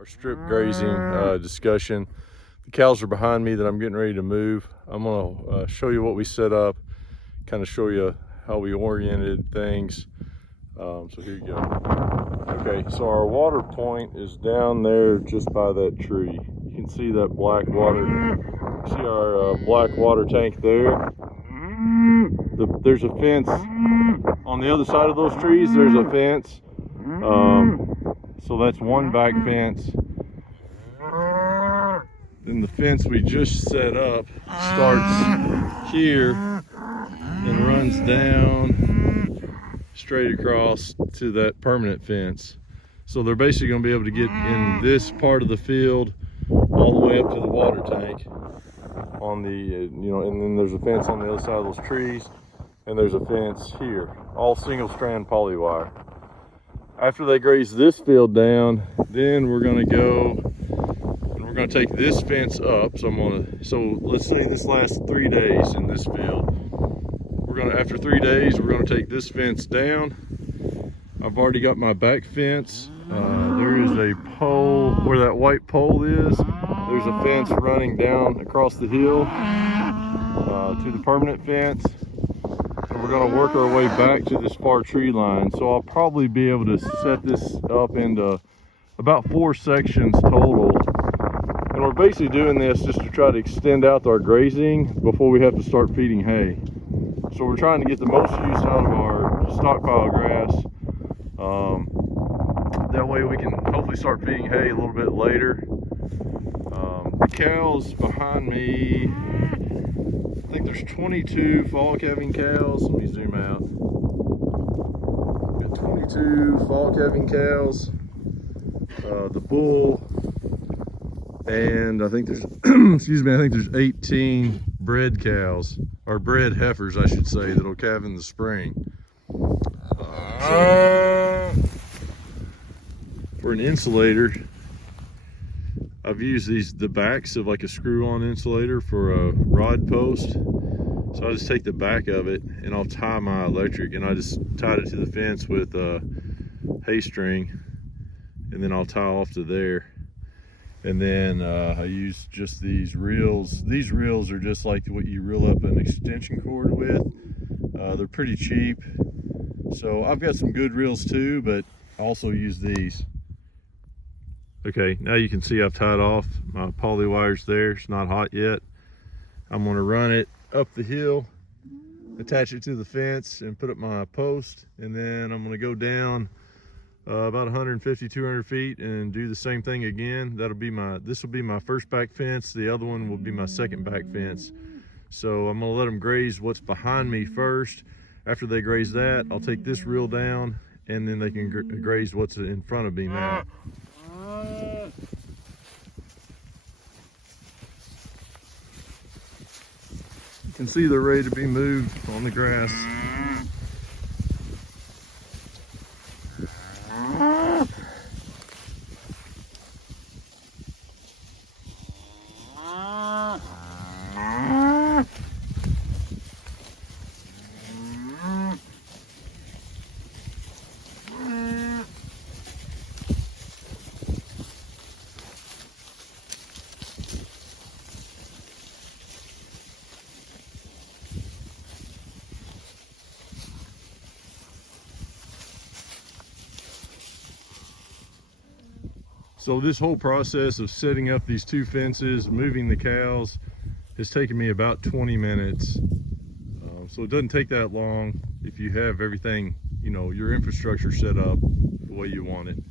Our strip grazing discussion. The cows are behind me that I'm getting ready to move. I'm gonna show you what we set up, kind of show you how we oriented things. So here you go. Okay, so our water point is down there just by that tree. You can see that black water. You see our black water tank there. There's a fence on the other side of those trees. There's a fence. So that's one back fence. Then the fence we just set up starts here and runs down straight across to that permanent fence. So they're basically going to be able to get in this part of the field all the way up to the water tank on the, and then there's a fence on the other side of those trees, and there's a fence here, all single strand poly wire. After they graze this field down, then we're going to go and we're going to take this fence up. So let's say this lasts 3 days in this field. After 3 days, we're going to take this fence down. I've already got my back fence. There is a pole where that white pole is. There's a fence running down across the hill to the permanent fence. And we're going to work our way back to this far tree line. So I'll probably be able to set this up into about 4 sections total. And we're basically doing this just to try to extend out our grazing before we have to start feeding hay. So we're trying to get the most use out of our stockpile grass. That way we can hopefully start feeding hay a little bit later. The cows behind me, I think there's 22 fall calving cows. Let me zoom out. Got 22 fall calving cows, the bull, and I think there's, excuse me, I think there's 18 bred cows, or bred heifers, I should say, that'll calve in the spring. For an insulator, I've used the backs of like a screw-on insulator for a rod post. So I just take the back of it and I'll tie my electric, and I just tied it to the fence with a hay string, and then I'll tie off to there. And then I use just these reels. These reels are just like what you reel up an extension cord with. They're pretty cheap. So I've got some good reels too, but I also use these. Okay, now you can see I've tied off my poly wires there. It's not hot yet. I'm gonna run it up the hill, attach it to the fence, and put up my post. And then I'm gonna go down about 150, 200 feet and do the same thing again. This will be my first back fence. The other one will be my second back fence. So I'm gonna let them graze what's behind me first. After they graze that, I'll take this reel down, and then they can graze what's in front of me now. You can see they're ready to be moved on the grass. So this whole process of setting up these 2 fences, moving the cows, has taken me about 20 minutes. So it doesn't take that long if you have everything, your infrastructure set up the way you want it.